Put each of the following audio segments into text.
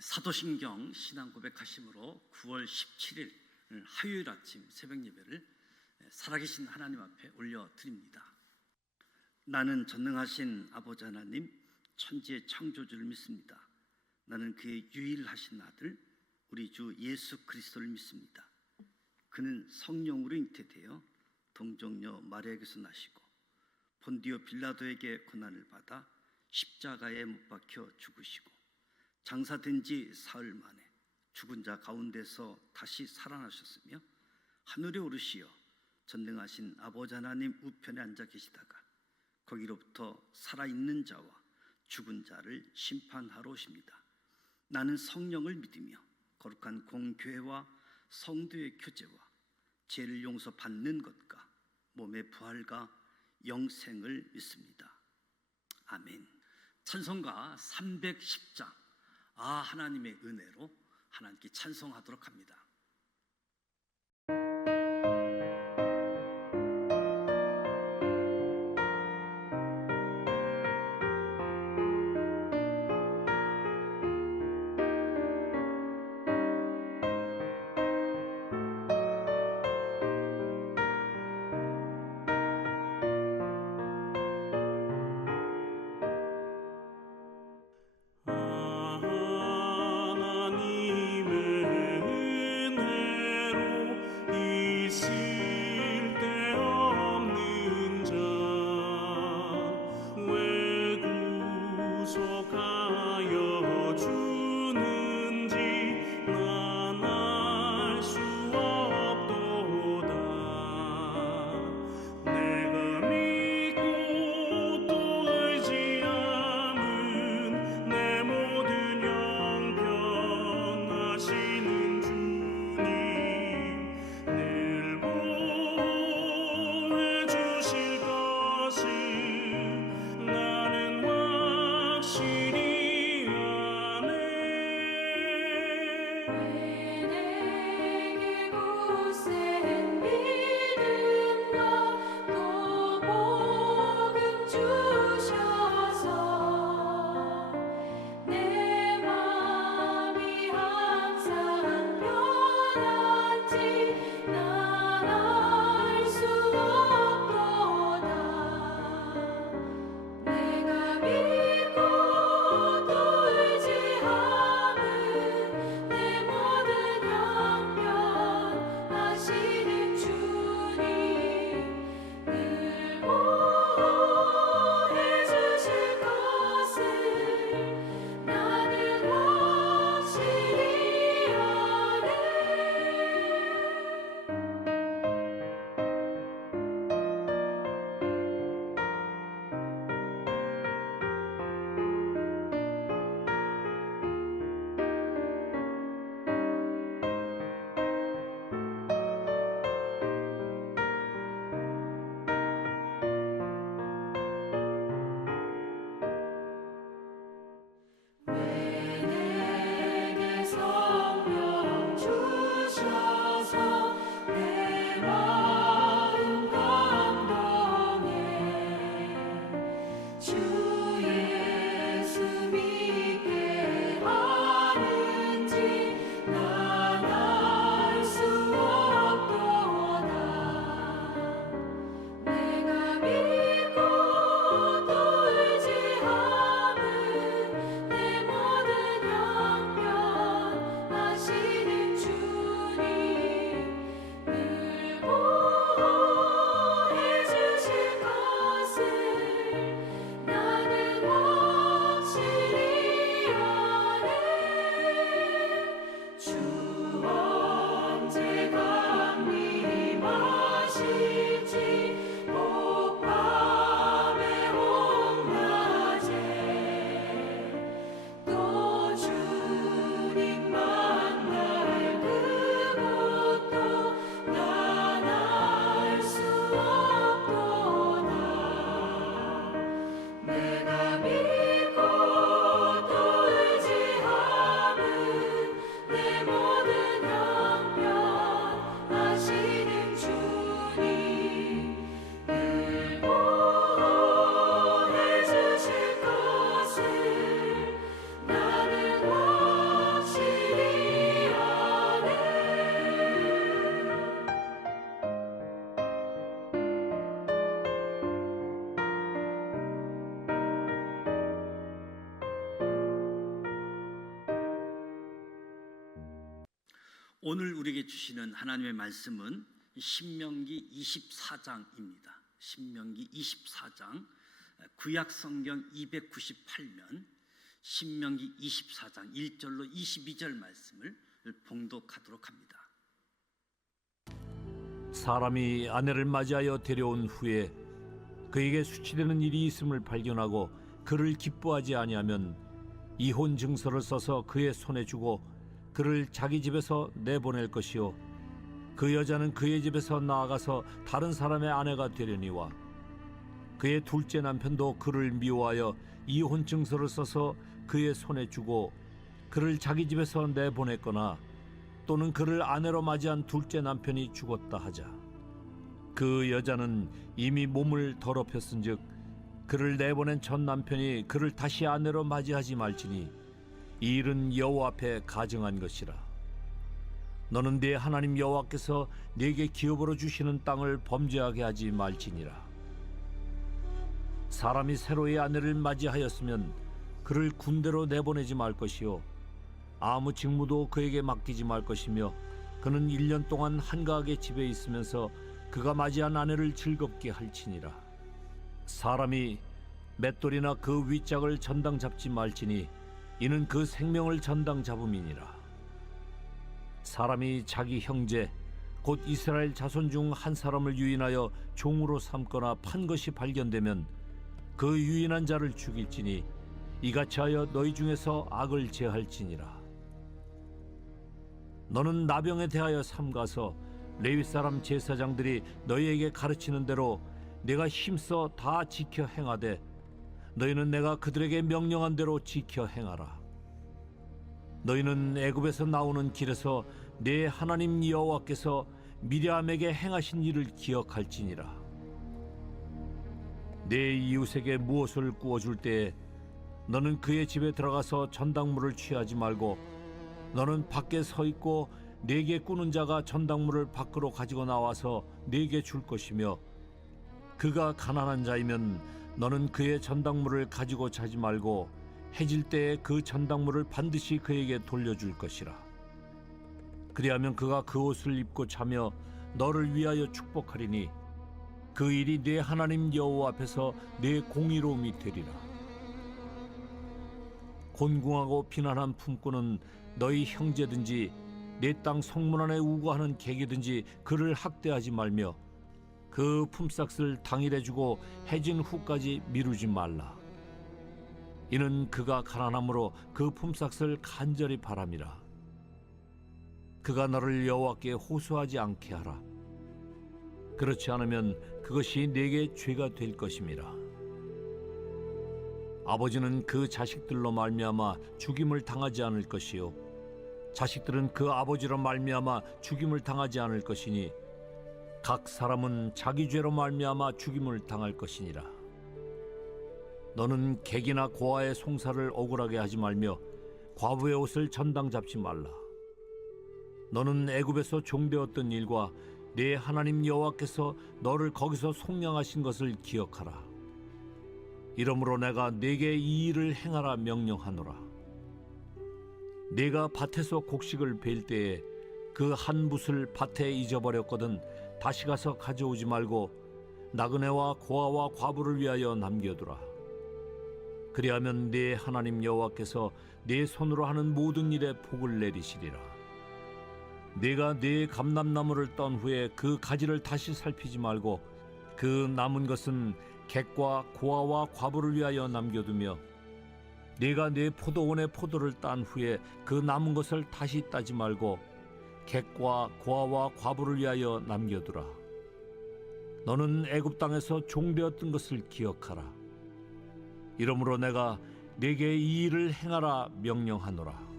사도신경 신앙 고백하심으로 9월 17일 화요일 아침 새벽 예배를 살아계신 하나님 앞에 올려드립니다. 나는 전능하신 아버지 하나님, 천지의 창조주를 믿습니다. 나는 그의 유일하신 아들 우리 주 예수 그리스도를 믿습니다. 그는 성령으로 잉태되어 동정녀 마리아에게서 나시고 본디오 빌라도에게 고난을 받아 십자가에 못 박혀 죽으시고 장사된 지 사흘 만에 죽은 자 가운데서 다시 살아나셨으며 하늘에 오르시어 전능하신 아버지 하나님 우편에 앉아 계시다가 거기로부터 살아있는 자와 죽은 자를 심판하러 오십니다. 나는 성령을 믿으며 거룩한 공교회와 성도의 교제와 죄를 용서받는 것과 몸의 부활과 영생을 믿습니다. 아멘. 찬송가 310장 하나님의 은혜로 하나님께 찬송하도록 합니다. 내가 믿고 오늘 우리에게 주시는 하나님의 말씀은 신명기 24장입니다. 신명기 24장, 구약 성경 298면 신명기 24장 1절로 22절 말씀을 봉독하도록 합니다. 사람이 아내를 맞이하여 데려온 후에 그에게 수치되는 일이 있음을 발견하고 그를 기뻐하지 아니하면 이혼 증서를 써서 그의 손에 주고 그를 자기 집에서 내보낼 것이요 그 여자는 그의 집에서 나아가서 다른 사람의 아내가 되려니와 그의 둘째 남편도 그를 미워하여 이혼 증서를 써서 그의 손에 주고 그를 자기 집에서 내보냈거나 또는 그를 아내로 맞이한 둘째 남편이 죽었다 하자 그 여자는 이미 몸을 더럽혔은즉 그를 내보낸 첫 남편이 그를 다시 아내로 맞이하지 말지니 이 일은 여호와 앞에 가증한 것이라. 너는 네 하나님 여호와께서 네게 기업으로 주시는 땅을 범죄하게 하지 말지니라. 사람이 새로이 아내를 맞이하였으면 그를 군대로 내보내지 말 것이요 아무 직무도 그에게 맡기지 말 것이며 그는 1년 동안 한가하게 집에 있으면서 그가 맞이한 아내를 즐겁게 할지니라. 사람이 맷돌이나 그 윗짝을 전당 잡지 말지니 이는 그 생명을 전당 잡음이니라. 사람이 자기 형제 곧 이스라엘 자손 중 한 사람을 유인하여 종으로 삼거나 판 것이 발견되면 그 유인한 자를 죽일지니 이같이 하여 너희 중에서 악을 제할지니라. 너는 나병에 대하여 삼가서 레위 사람 제사장들이 너희에게 가르치는 대로 내가 힘써 다 지켜 행하되 너희는 내가 그들에게 명령한 대로 지켜 행하라. 너희는 애굽에서 나오는 길에서 내 하나님 여호와께서 미리암에게 행하신 일을 기억할지니라. 내 이웃에게 무엇을 구워줄 때에 너는 그의 집에 들어가서 전당물을 취하지 말고 너는 밖에 서 있고 네게 꾸는 자가 전당물을 밖으로 가지고 나와서 네게 줄 것이며 그가 가난한 자이면 너는 그의 전당물을 가지고 자지 말고 해질 때에 그 전당물을 반드시 그에게 돌려줄 것이라. 그리하면 그가 그 옷을 입고 자며 너를 위하여 축복하리니 그 일이 네 하나님 여호와 앞에서 네 공의로움이 되리라. 곤궁하고 비난한 품꾼은 너희 형제든지 내 땅 성문 안에 우거하는 객이든지 그를 학대하지 말며 그 품삯을 당일에 주고 해진 후까지 미루지 말라. 이는 그가 가난함으로 그 품삯을 간절히 바람이라. 그가 너를 여호와께 호소하지 않게 하라. 그렇지 않으면 그것이 네게 죄가 될 것임이라. 아버지는 그 자식들로 말미암아 죽임을 당하지 않을 것이요 자식들은 그 아버지로 말미암아 죽임을 당하지 않을 것이니 각 사람은 자기 죄로 말미암아 죽임을 당할 것이니라. 너는 객이나 고아의 송사를 억울하게 하지 말며 과부의 옷을 전당 잡지 말라. 너는 애굽에서 종되었던 일과 네 하나님 여호와께서 너를 거기서 속량하신 것을 기억하라. 이러므로 내가 네게 이 일을 행하라 명령하노라. 네가 밭에서 곡식을 벨 때에 그 한 붓을 밭에 잊어버렸거든 다시 가서 가져오지 말고 나그네와 고아와 과부를 위하여 남겨두라. 그리하면 네 하나님 여호와께서 네 손으로 하는 모든 일에 복을 내리시리라. 네가 네 감람나무를 떤 후에 그 가지를 다시 살피지 말고 그 남은 것은 객과 고아와 과부를 위하여 남겨두며 네가 네 포도원의 포도를 딴 후에 그 남은 것을 다시 따지 말고 객과 고아와 과부를 위하여 남겨두라. 너는 애굽 땅에서 종되었던 것을 기억하라. 이러므로 내가 네게 이 일을 행하라 명령하노라.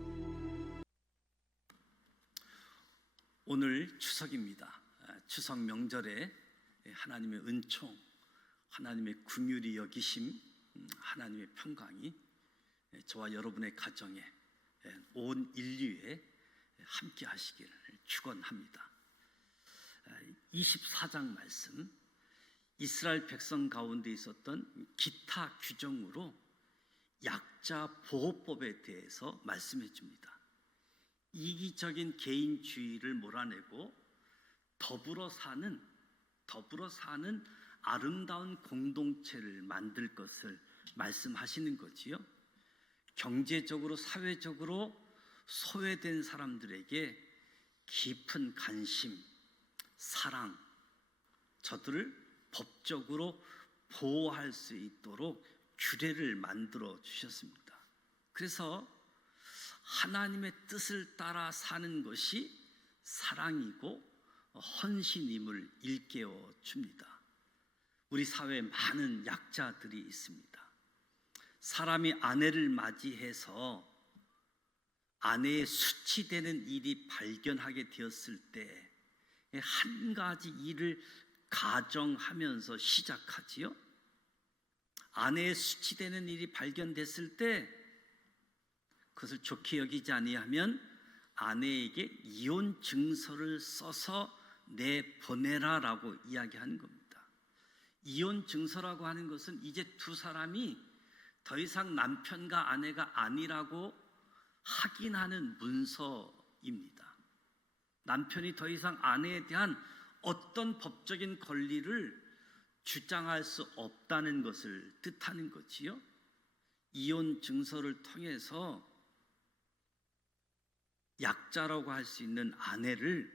오늘 추석입니다. 추석 명절에 하나님의 은총, 하나님의 긍휼히 여기심, 하나님의 평강이 저와 여러분의 가정에 온 인류에 함께 하시기를 축원합니다. 24장 말씀, 이스라엘 백성 가운데 있었던 기타 규정으로 약자 보호법에 대해서 말씀해 줍니다. 이기적인 개인주의를 몰아내고 더불어 사는 아름다운 공동체를 만들 것을 말씀하시는 거지요. 경제적으로 사회적으로 소외된 사람들에게 깊은 관심, 사랑, 저들을 법적으로 보호할 수 있도록 규례를 만들어 주셨습니다. 그래서 하나님의 뜻을 따라 사는 것이 사랑이고 헌신임을 일깨워 줍니다. 우리 사회에 많은 약자들이 있습니다. 사람이 아내를 맞이해서 아내의 수치되는 일이 발견하게 되었을 때 한 가지 일을 가정하면서 시작하지요. 아내의 수치되는 일이 발견됐을 때 그것을 좋게 여기지 아니하면 아내에게 이혼 증서를 써서 내보내라라고 이야기하는 겁니다. 이혼 증서라고 하는 것은 이제 두 사람이 더 이상 남편과 아내가 아니라고 확인하는 문서입니다. 남편이 더 이상 아내에 대한 어떤 법적인 권리를 주장할 수 없다는 것을 뜻하는 거지요. 이혼 증서를 통해서 약자라고 할 수 있는 아내를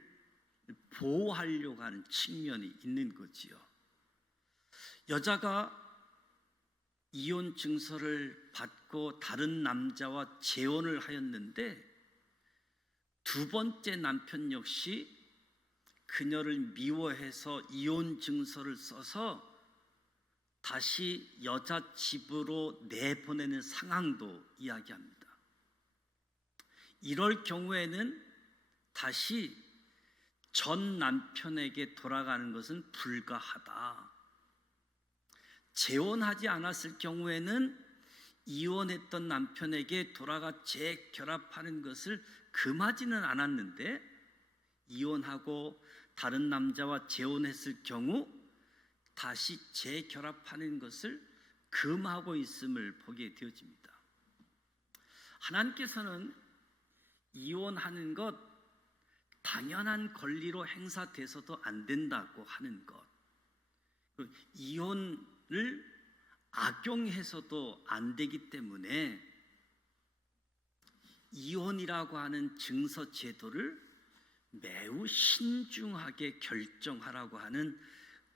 보호하려고 하는 측면이 있는 거지요. 여자가 이혼 증서를 받고 다른 남자와 재혼을 하였는데 두 번째 남편 역시 그녀를 미워해서 이혼 증서를 써서 다시 여자 집으로 내보내는 상황도 이야기합니다. 이럴 경우에는 다시 전 남편에게 돌아가는 것은 불가하다. 재혼하지 않았을 경우에는 이혼했던 남편에게 돌아가 재결합하는 것을 금하지는 않았는데 이혼하고 다른 남자와 재혼했을 경우 다시 재결합하는 것을 금하고 있음을 보게 되어집니다. 하나님께서는 이혼하는 것 당연한 권리로 행사돼서도 안 된다고 하는 것, 이혼을 악용해서도 안 되기 때문에 이혼이라고 하는 증서 제도를 매우 신중하게 결정하라고 하는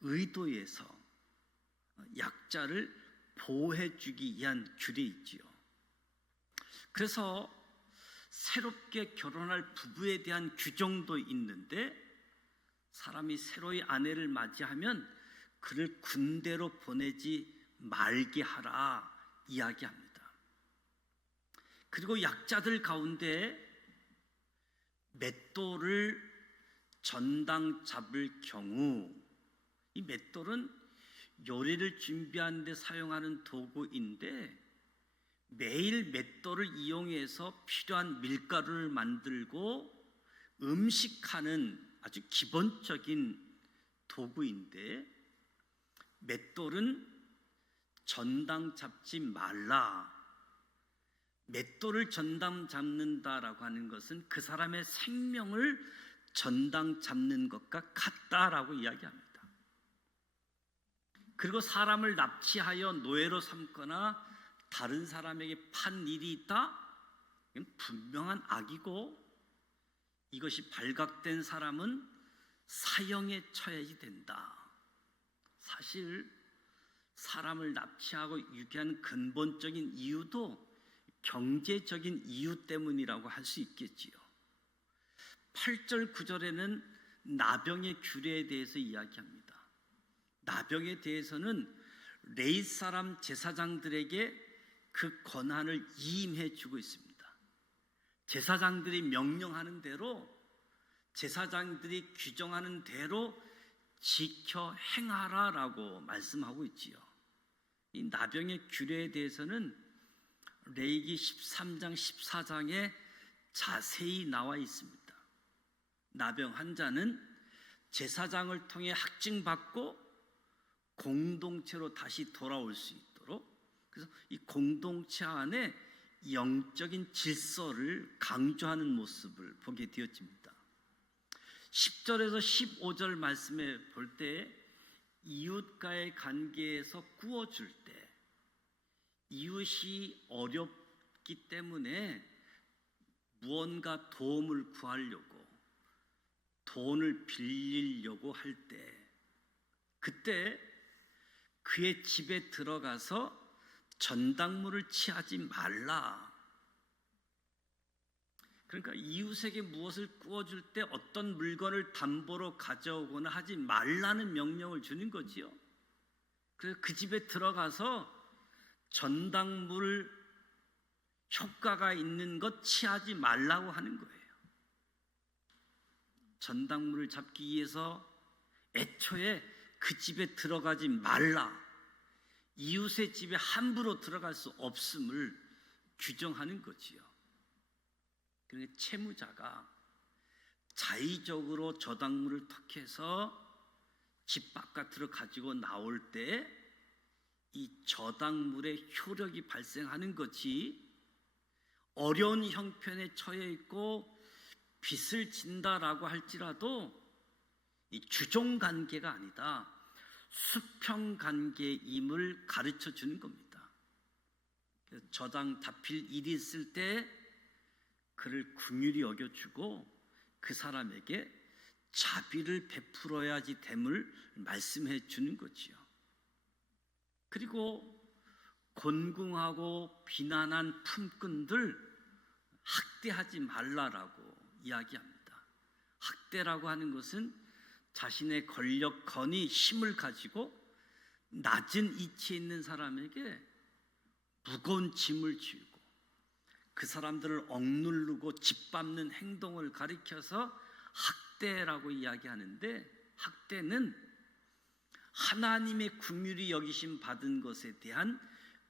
의도에서 약자를 보호해주기 위한 규례이지요. 그래서 새롭게 결혼할 부부에 대한 규정도 있는데 사람이 새로이 아내를 맞이하면 그를 군대로 보내지 말게 하라 이야기합니다. 그리고 약자들 가운데 맷돌을 전당 잡을 경우, 이 맷돌은 요리를 준비하는 데 사용하는 도구인데 매일 맷돌을 이용해서 필요한 밀가루를 만들고 음식하는 아주 기본적인 도구인데 맷돌은 전당 잡지 말라. 맷돌을 전당 잡는다라고 하는 것은 그 사람의 생명을 전당 잡는 것과 같다라고 이야기합니다. 그리고 사람을 납치하여 노예로 삼거나 다른 사람에게 판 일이 있다? 이건 분명한 악이고 이것이 발각된 사람은 사형에 처해야 된다. 사실 사람을 납치하고 유기하는 근본적인 이유도 경제적인 이유 때문이라고 할 수 있겠지요. 8절 9절에는 나병의 규례에 대해서 이야기합니다. 나병에 대해서는 레위 사람 제사장들에게 그 권한을 이임해 주고 있습니다. 제사장들이 명령하는 대로, 제사장들이 규정하는 대로 지켜 행하라라고 말씀하고 있지요. 이 나병의 규례에 대해서는 레위기 13장 14장에 자세히 나와 있습니다. 나병 환자는 제사장을 통해 학증받고 공동체로 다시 돌아올 수 있도록, 그래서 이 공동체 안에 영적인 질서를 강조하는 모습을 보게 되어집니다. 10절에서 15절 말씀에 볼 때 이웃과의 관계에서 구워줄 때 이웃이 어렵기 때문에 무언가 도움을 구하려고 돈을 빌리려고 할 때 그때 그의 집에 들어가서 전당물을 취하지 말라. 그러니까 이웃에게 무엇을 구워줄 때 어떤 물건을 담보로 가져오거나 하지 말라는 명령을 주는 거지요. 그래서 그 집에 들어가서 전당물 효과가 있는 것 취하지 말라고 하는 거예요. 전당물을 잡기 위해서 애초에 그 집에 들어가지 말라. 이웃의 집에 함부로 들어갈 수 없음을 규정하는 거지요. 그러니까 채무자가 자의적으로 저당물을 턱해서 집 바깥으로 가지고 나올 때 이 저당물의 효력이 발생하는 것이 어려운 형편에 처해 있고 빚을 진다라고 할지라도 이 주종관계가 아니다. 수평관계임을 가르쳐 주는 겁니다. 저당 다필 일이 있을 때 그를 긍휼히 여겨주고 그 사람에게 자비를 베풀어야지 됨을 말씀해 주는 거지요. 그리고 곤궁하고 비난한 품꾼들 학대하지 말라라고 이야기합니다. 학대라고 하는 것은 자신의 권력, 권위, 힘을 가지고 낮은 위치에 있는 사람에게 무거운 짐을 지우고 그 사람들을 억누르고 짓밟는 행동을 가리켜서 학대라고 이야기하는데, 학대는 하나님의 긍휼히 여기심 받은 것에 대한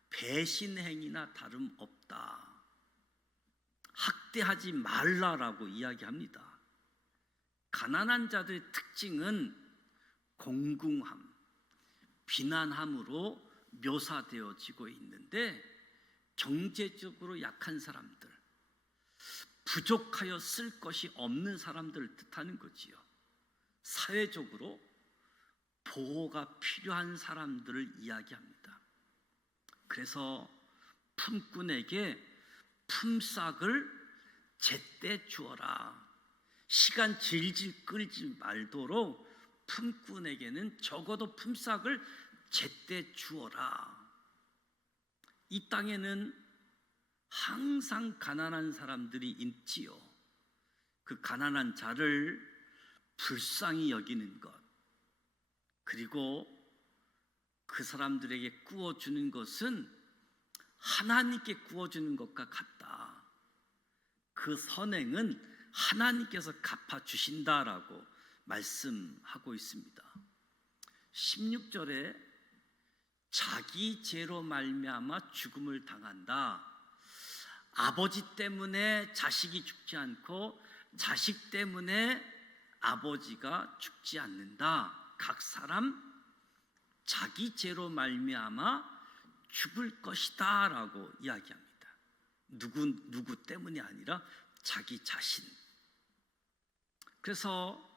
배신 행위나 다름없다. 학대하지 말라라고 이야기합니다. 가난한 자들의 특징은 공궁함, 비난함으로 묘사되어지고 있는데, 경제적으로 약한 사람들, 부족하여 쓸 것이 없는 사람들을 뜻하는 거지요. 사회적으로 보호가 필요한 사람들을 이야기합니다. 그래서 품꾼에게 품삯을 제때 주어라. 시간 질질 끌지 말도록 품꾼에게는 적어도 품삯을 제때 주어라. 이 땅에는 항상 가난한 사람들이 있지요. 그 가난한 자를 불쌍히 여기는 것, 그리고 그 사람들에게 구워주는 것은 하나님께 구워주는 것과 같다. 그 선행은 하나님께서 갚아주신다라고 말씀하고 있습니다. 16절에 자기 죄로 말미암아 죽음을 당한다. 아버지 때문에 자식이 죽지 않고 자식 때문에 아버지가 죽지 않는다. 각 사람 자기 죄로 말미암아 죽을 것이다 라고 이야기합니다. 누구 때문이 아니라 자기 자신. 그래서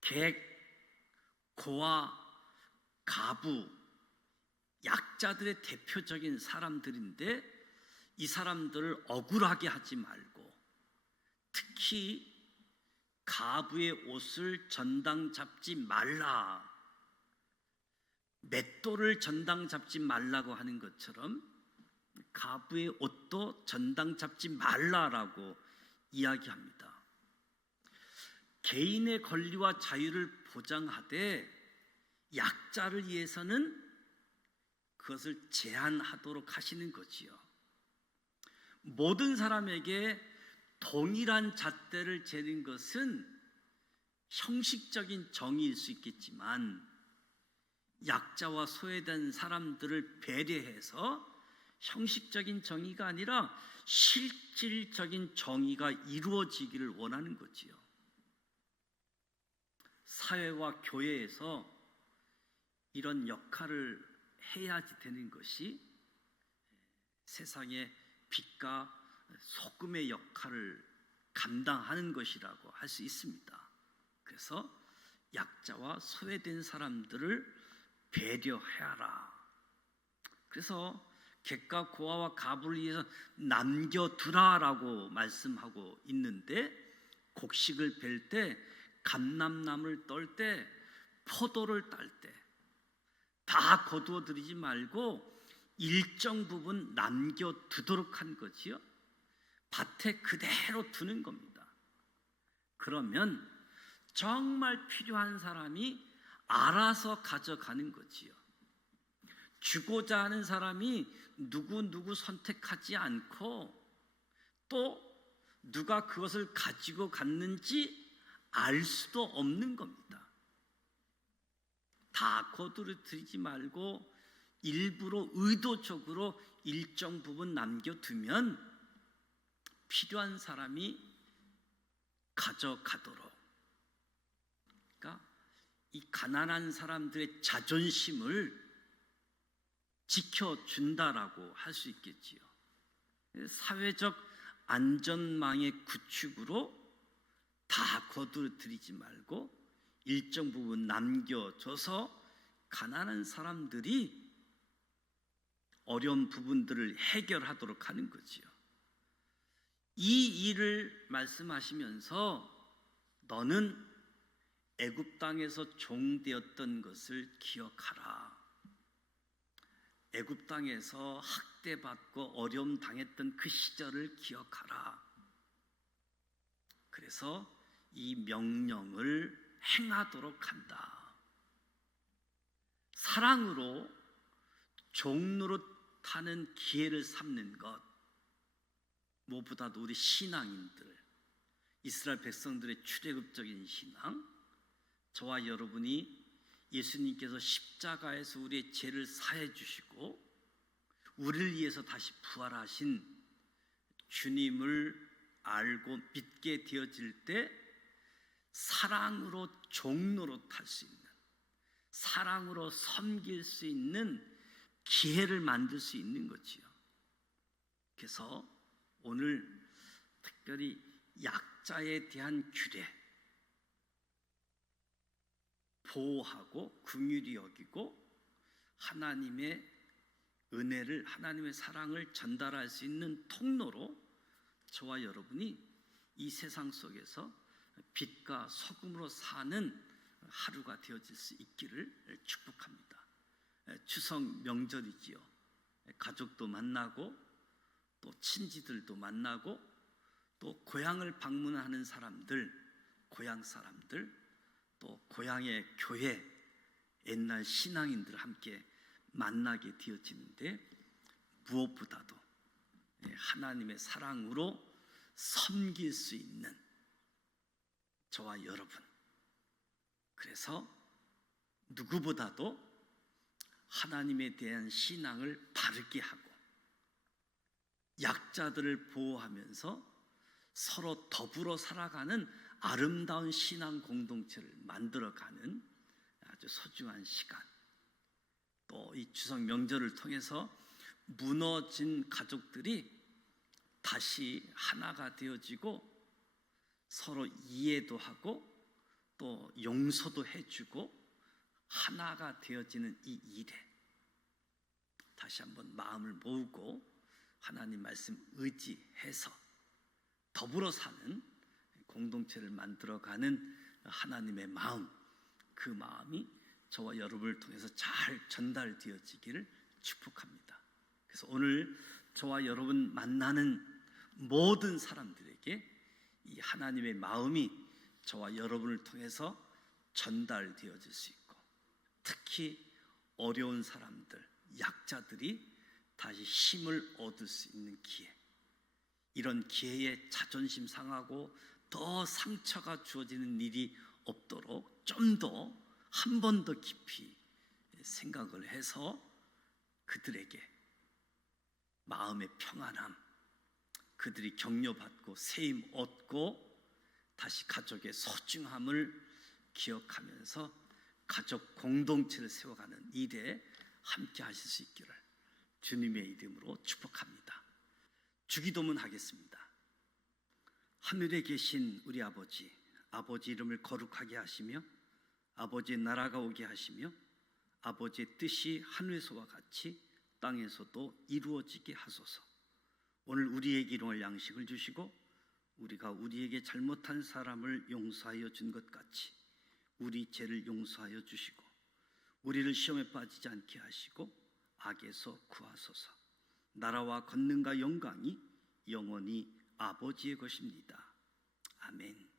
객, 고아, 가부, 약자들의 대표적인 사람들인데, 이 사람들을 억울하게 하지 말고, 특히 가부의 옷을 전당 잡지 말라. 맷돌을 전당 잡지 말라고 하는 것처럼 가부의 옷도 전당 잡지 말라라고 이야기합니다. 개인의 권리와 자유를 보장하되 약자를 위해서는 그것을 제한하도록 하시는 거지요. 모든 사람에게 동일한 잣대를 재는 것은 형식적인 정의일 수 있겠지만, 약자와 소외된 사람들을 배려해서 형식적인 정의가 아니라 실질적인 정의가 이루어지기를 원하는 거지요. 사회와 교회에서 이런 역할을 해야지 되는 것이 세상의 빛과 소금의 역할을 감당하는 것이라고 할 수 있습니다. 그래서 약자와 소외된 사람들을 배려하라. 그래서 객과 고아와 가부를 위해서 남겨두라라고 말씀하고 있는데, 곡식을 벨 때, 감람나무를 떨 때, 포도를 딸 때 다 거두어 들이지 말고 일정 부분 남겨두도록 한 거지요. 밭에 그대로 두는 겁니다. 그러면 정말 필요한 사람이 알아서 가져가는 거지요. 주고자 하는 사람이 누구 선택하지 않고, 또 누가 그것을 가지고 갔는지 알 수도 없는 겁니다. 다 거두어 들이지 말고 일부러 의도적으로 일정 부분 남겨두면 필요한 사람이 가져가도록, 그러니까 이 가난한 사람들의 자존심을 지켜준다라고 할 수 있겠지요. 사회적 안전망의 구축으로 다 거두어 들이지 말고 일정 부분 남겨줘서 가난한 사람들이 어려운 부분들을 해결하도록 하는 거지요. 이 일을 말씀하시면서 너는 애굽 땅에서 종되었던 것을 기억하라. 애굽 땅에서 학대받고 어려움 당했던 그 시절을 기억하라. 그래서 이 명령을 행하도록 한다. 사랑으로 종노릇하는 기회를 삼는 것, 무엇보다도 우리 신앙인들, 이스라엘 백성들의 출애굽적인 신앙, 저와 여러분이 예수님께서 십자가에서 우리의 죄를 사해 주시고 우리를 위해서 다시 부활하신 주님을 알고 믿게 되어질 때 사랑으로 종노릇할 수 있는, 사랑으로 섬길 수 있는 기회를 만들 수 있는 거지요. 그래서 오늘 특별히 약자에 대한 규례, 보호하고 긍휼히 여기고 하나님의 은혜를, 하나님의 사랑을 전달할 수 있는 통로로 저와 여러분이 이 세상 속에서 빛과 소금으로 사는 하루가 되어질 수 있기를 축복합니다. 추석 명절이지요. 가족도 만나고 또 친지들도 만나고 또 고향을 방문하는 사람들, 고향 사람들, 또 고향의 교회, 옛날 신앙인들 함께 만나게 되어지는데, 무엇보다도 하나님의 사랑으로 섬길 수 있는 저와 여러분, 그래서 누구보다도 하나님에 대한 신앙을 바르게 하고 약자들을 보호하면서 서로 더불어 살아가는 아름다운 신앙 공동체를 만들어가는 아주 소중한 시간, 또 이 추석 명절을 통해서 무너진 가족들이 다시 하나가 되어지고 서로 이해도 하고 또 용서도 해주고 하나가 되어지는 이 일에 다시 한번 마음을 모으고 하나님 말씀 의지해서 더불어 사는 공동체를 만들어가는 하나님의 마음, 그 마음이 저와 여러분을 통해서 잘 전달되어지기를 축복합니다. 그래서 오늘 저와 여러분 만나는 모든 사람들에게 이 하나님의 마음이 저와 여러분을 통해서 전달되어질 수 있고, 특히 어려운 사람들, 약자들이 다시 힘을 얻을 수 있는 기회, 이런 기회에 자존심 상하고 더 상처가 주어지는 일이 없도록 좀 더 한 번 더 깊이 생각을 해서 그들에게 마음의 평안함, 그들이 격려받고 세임 얻고 다시 가족의 소중함을 기억하면서 가족 공동체를 세워가는 일에 함께 하실 수 있기를 주님의 이름으로 축복합니다. 주기도문 하겠습니다. 하늘에 계신 우리 아버지, 아버지 이름을 거룩하게 하시며 아버지의 나라가 오게 하시며 아버지의 뜻이 하늘에서와 같이 땅에서도 이루어지게 하소서. 오늘 우리에게 일용할 양식을 주시고 우리가 우리에게 잘못한 사람을 용서하여 준 것 같이 우리 죄를 용서하여 주시고 우리를 시험에 빠지지 않게 하시고 악에서 구하소서. 나라와 권능과 영광이 영원히 아버지의 것입니다. 아멘.